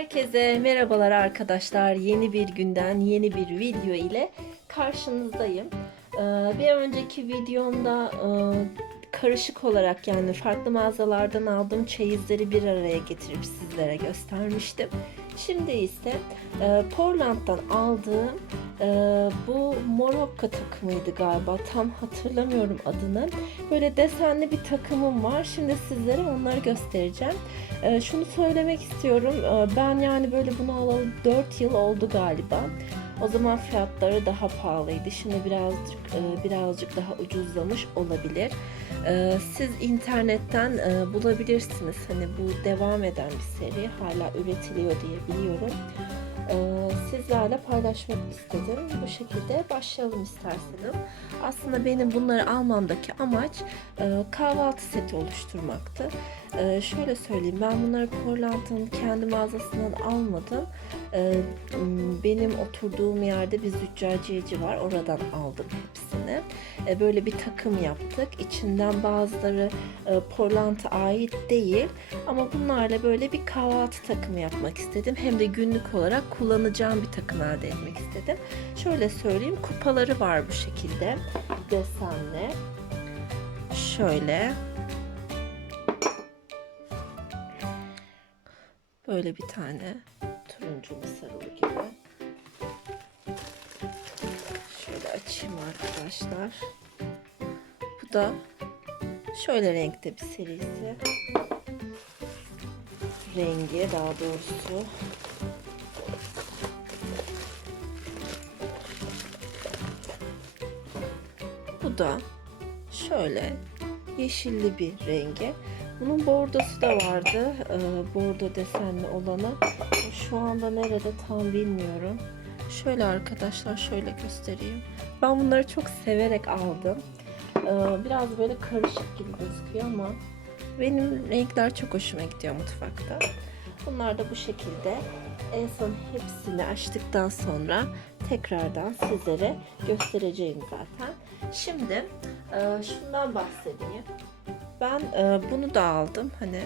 Herkese merhabalar arkadaşlar. Yeni bir günden yeni bir video ile karşınızdayım. Ee, Bir önceki videomda e, karışık olarak yani farklı mağazalardan aldığım çeyizleri bir araya getirip sizlere göstermiştim. Şimdi ise e, Portland'dan aldığım e, bu Morocco takımıydı galiba. Tam hatırlamıyorum adını. Böyle desenli bir takımım var. Şimdi sizlere onları göstereceğim. Ee, şunu söylemek istiyorum. Ee, ben yani böyle bunu alalı 4 yıl oldu galiba. O zaman fiyatları daha pahalıydı. Şimdi birazcık e, birazcık daha ucuzlamış olabilir. Ee, Siz internetten e, bulabilirsiniz. Hani bu devam eden bir seri. Hala üretiliyor diye biliyorum. Ee, Sizlerle paylaşmak istedim. Bu şekilde başlayalım isterseniz. Aslında benim bunları almamdaki amaç e, kahvaltı seti oluşturmaktı. Ee, şöyle söyleyeyim ben bunları Portland'ın kendi mağazasından almadım. Ee, benim oturduğum yerde bir züccaciyeci var. Oradan aldım hepsini. Ee, böyle bir takım yaptık. İçinden bazıları e, Portland'a ait değil. Ama bunlarla böyle bir kahvaltı takımı yapmak istedim. Hem de günlük olarak kullanacağım bir takım elde etmek istedim. Şöyle söyleyeyim kupaları var bu şekilde desenli. Şöyle Böyle bir tane turuncu sarılı gibi. Şöyle açayım arkadaşlar. Bu da şöyle renkte bir serisi. Rengi daha doğrusu. Bu da şöyle yeşilli bir rengi. Bunun bordosu da vardı. Ee, bordo desenli olanı. Şu anda nerede tam bilmiyorum. Şöyle arkadaşlar şöyle göstereyim. Ben bunları çok severek aldım. Ee, biraz böyle karışık gibi gözüküyor ama benim renkler çok hoşuma gidiyor mutfakta. Bunlar da bu şekilde. En son hepsini açtıktan sonra tekrardan sizlere göstereceğim zaten. Şimdi e, şundan bahsedeyim. Ben e, bunu da aldım. Hani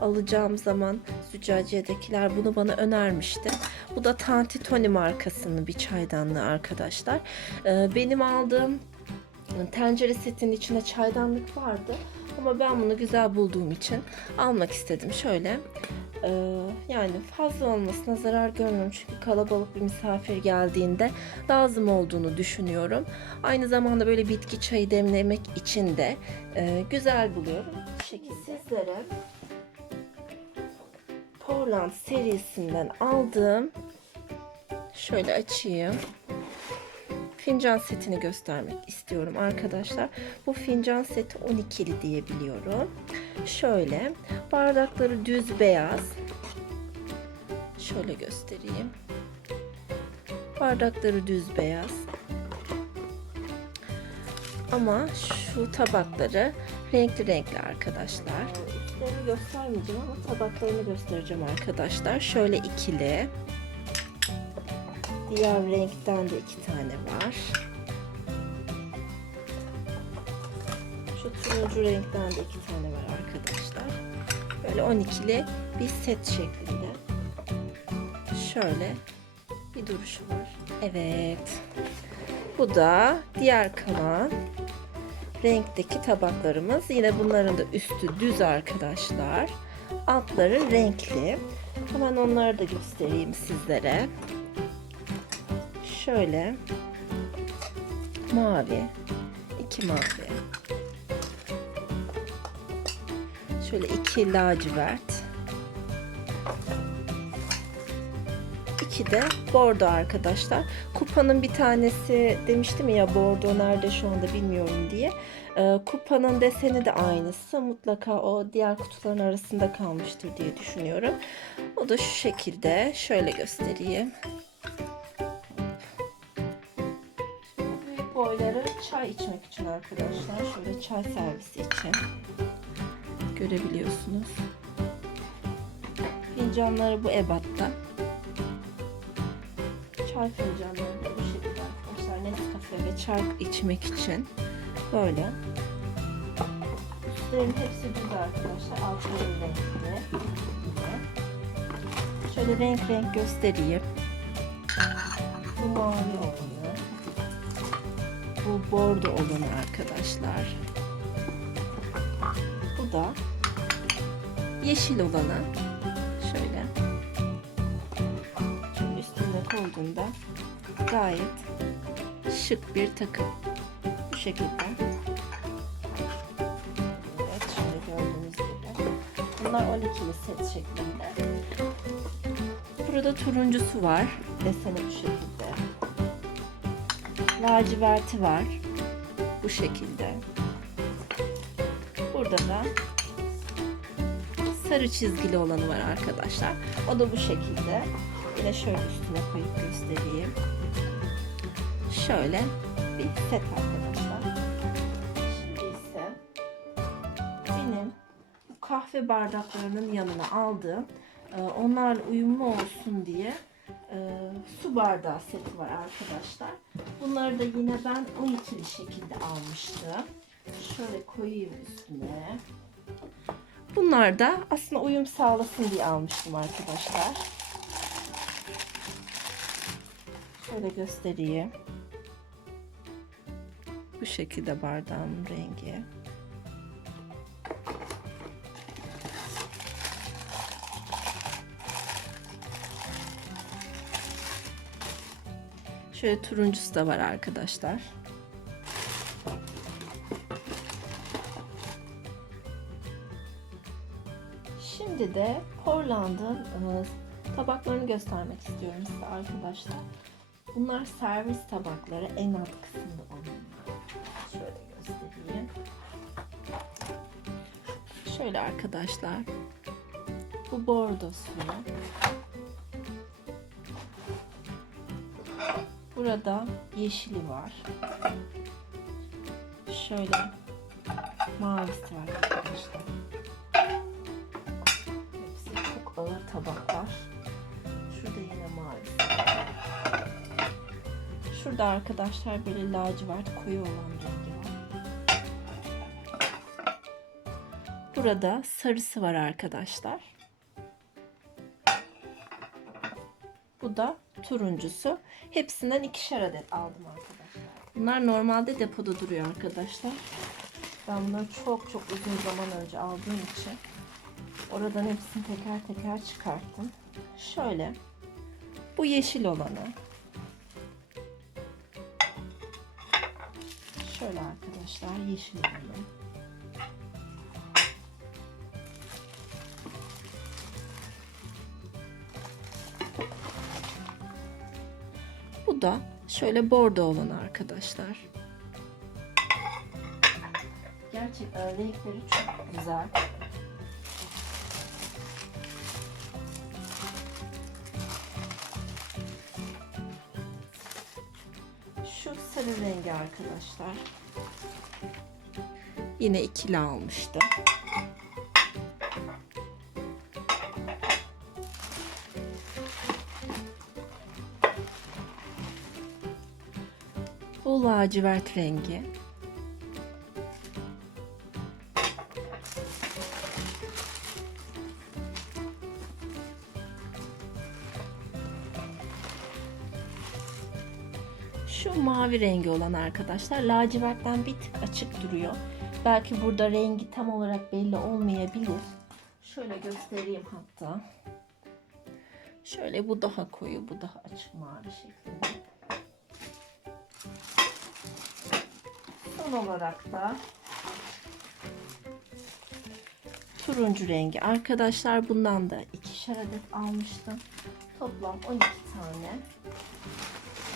alacağım zaman züccaciyedekiler bunu bana önermişti. Bu da Tanti Toni markasının bir çaydanlığı arkadaşlar. E, benim aldığım tencere setinin içinde çaydanlık vardı. Ama ben bunu güzel bulduğum için almak istedim. Şöyle yani fazla olmasına zarar görmüyorum. Çünkü kalabalık bir misafir geldiğinde lazım olduğunu düşünüyorum. Aynı zamanda böyle bitki çayı demlemek için de e, güzel buluyorum. Bu şekilde sizlere Portland serisinden aldığım şöyle açayım fincan setini göstermek istiyorum arkadaşlar. Bu fincan seti 12'li diye biliyorum. Şöyle bardakları düz beyaz. Şöyle göstereyim. Bardakları düz beyaz. Ama şu tabakları renkli renkli arkadaşlar. Üstlerini göstermeyeceğim ama tabaklarını göstereceğim arkadaşlar. Şöyle ikili. Diğer renkten de iki tane var. Şu turuncu renkten de iki tane var arkadaşlar. Böyle 12'li bir set şeklinde. Şöyle bir duruşu var. Evet. Bu da diğer kalan renkteki tabaklarımız. Yine bunların da üstü düz arkadaşlar. Altları renkli. Hemen onları da göstereyim sizlere şöyle mavi, iki mavi, şöyle iki lacivert, iki de bordo arkadaşlar. Kupanın bir tanesi demiştim ya bordo nerede şu anda bilmiyorum diye. Ee, kupanın deseni de aynısı. Mutlaka o diğer kutuların arasında kalmıştır diye düşünüyorum. O da şu şekilde. Şöyle göstereyim. Çay içmek için arkadaşlar. Şöyle çay servisi için görebiliyorsunuz. Fincanları bu ebatta. Çay fincanları da bu şekilde arkadaşlar. Nescafe ve çay içmek için böyle. Üstlerin hepsi düz arkadaşlar. Altları renkli. Şöyle renk renk göstereyim. Bu mavi olanı. Bu bordo olanı arkadaşlar. Bu da yeşil olanı. Şöyle. Şimdi üstüne koyduğunda gayet şık bir takım. Bu şekilde. Evet şöyle gördüğünüz gibi. Bunlar 12'li set şeklinde. Burada turuncusu var. Deseni bu şekilde. Laciverti var. Bu şekilde. Burada da sarı çizgili olanı var arkadaşlar. O da bu şekilde. Yine şöyle üstüne koyup göstereyim. Şöyle bir set arkadaşlar. Şimdi ise benim kahve bardaklarının yanına aldığım e, onlarla uyumlu olsun diye e, su bardağı seti var arkadaşlar. Bunları da yine ben 12'li şekilde almıştım. Şöyle koyayım üstüne. Bunlar da aslında uyum sağlasın diye almıştım arkadaşlar. Şöyle göstereyim. Bu şekilde bardağın rengi. Şöyle turuncusu da var arkadaşlar. Şimdi de Portland'ın e, tabaklarını göstermek istiyorum size arkadaşlar. Bunlar servis tabakları en alt kısımda olanlar. Şöyle göstereyim. Şöyle arkadaşlar. Bu bordosu. Burada yeşili var. Şöyle mavisi var arkadaşlar. Hepsi çok ağır tabaklar. Şurada yine mavisi var. Şurada arkadaşlar böyle lacivert koyu olan rengi var. Burada sarısı var arkadaşlar. Bu da turuncusu. Hepsinden ikişer adet aldım arkadaşlar. Bunlar normalde depoda duruyor arkadaşlar. Ben bunları çok çok uzun zaman önce aldığım için oradan hepsini teker teker çıkarttım. Şöyle bu yeşil olanı. Şöyle arkadaşlar yeşil olanı. Bu da şöyle bordo olan arkadaşlar. Gerçekten renkleri çok güzel. Şu sarı rengi arkadaşlar. Yine ikili almıştım. Bu lacivert rengi. Şu mavi rengi olan arkadaşlar lacivertten bir tık açık duruyor. Belki burada rengi tam olarak belli olmayabilir. Şöyle göstereyim hatta. Şöyle bu daha koyu, bu daha açık mavi şeklinde. Son olarak da turuncu rengi. Arkadaşlar bundan da ikişer adet almıştım. Toplam 12 tane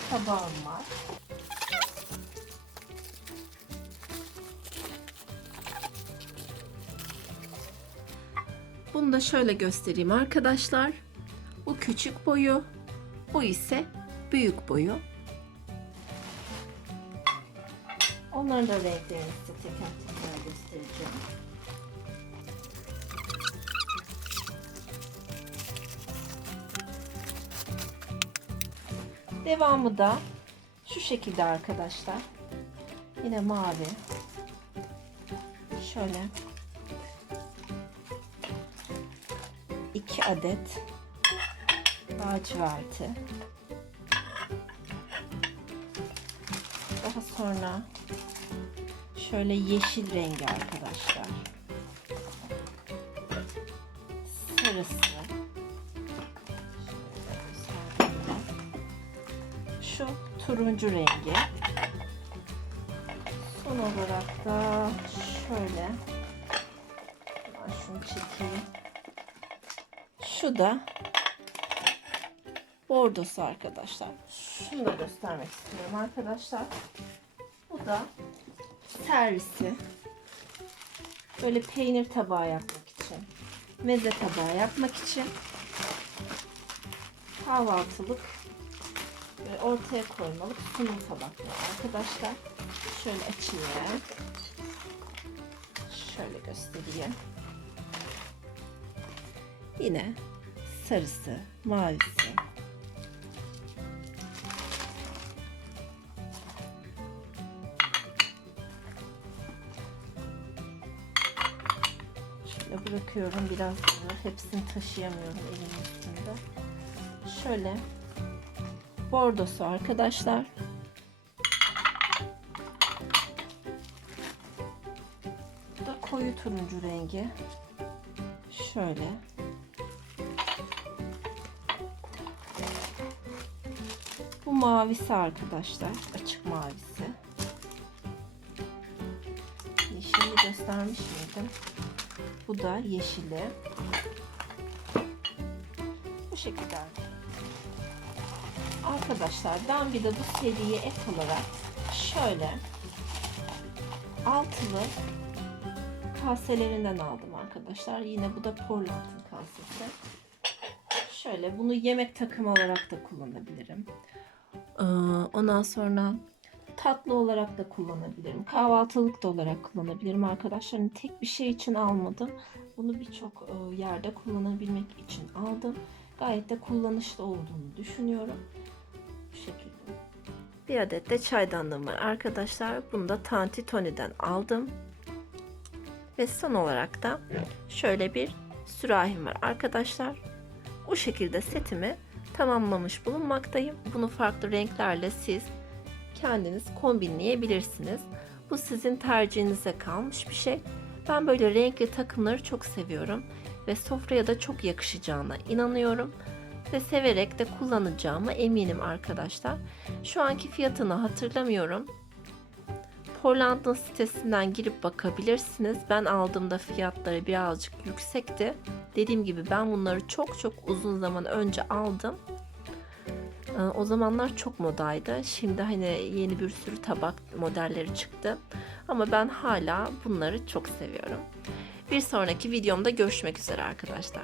tabağım var. Bunu da şöyle göstereyim arkadaşlar. Bu küçük boyu, bu ise büyük boyu. Onların da renklerini size teker teker göstereceğim. Devamı da şu şekilde arkadaşlar. Yine mavi. Şöyle. iki adet laciverti. Daha sonra şöyle yeşil rengi arkadaşlar. Sarısı. Şu turuncu rengi. Son olarak da şöyle ben şunu çekeyim. Şu da bordosu arkadaşlar. Şunu da göstermek istiyorum arkadaşlar. Bu da servisi. Böyle peynir tabağı yapmak için. Meze tabağı yapmak için. Kahvaltılık ve ortaya koymalık sunum tabakları arkadaşlar. Şöyle açayım. Şöyle göstereyim. Yine sarısı, mavisi. Şöyle bırakıyorum biraz daha. Hepsini taşıyamıyorum elimin üstünde. Şöyle bordosu arkadaşlar. Bu da koyu turuncu rengi. Şöyle. Bu mavisi arkadaşlar. Açık mavisi. Yeşili göstermiş miydim? Bu da yeşili. Bu şekilde. Arkadaşlar ben bir de bu seriye ek olarak şöyle altılı kaselerinden aldım arkadaşlar. Yine bu da Portland'ın kasesi. Şöyle bunu yemek takımı olarak da kullanabilirim. Ee, Ondan sonra tatlı olarak da kullanabilirim. Kahvaltılık da olarak kullanabilirim arkadaşlar. Hani tek bir şey için almadım. Bunu birçok e, yerde kullanabilmek için aldım. Gayet de kullanışlı olduğunu düşünüyorum. Bu şekilde. Bir adet de çaydanlığım var arkadaşlar. Bunu da Tanti Tony'den aldım. Ve son olarak da şöyle bir sürahim var arkadaşlar. Bu şekilde setimi tamamlamış bulunmaktayım. Bunu farklı renklerle siz kendiniz kombinleyebilirsiniz. Bu sizin tercihinize kalmış bir şey. Ben böyle renkli takımları çok seviyorum ve sofraya da çok yakışacağına inanıyorum ve severek de kullanacağıma eminim arkadaşlar. Şu anki fiyatını hatırlamıyorum. Portland'ın sitesinden girip bakabilirsiniz. Ben aldığımda fiyatları birazcık yüksekti. Dediğim gibi ben bunları çok çok uzun zaman önce aldım. Ee, O zamanlar çok modaydı. Şimdi hani yeni bir sürü tabak modelleri çıktı. Ama ben hala bunları çok seviyorum. Bir sonraki videomda görüşmek üzere arkadaşlar.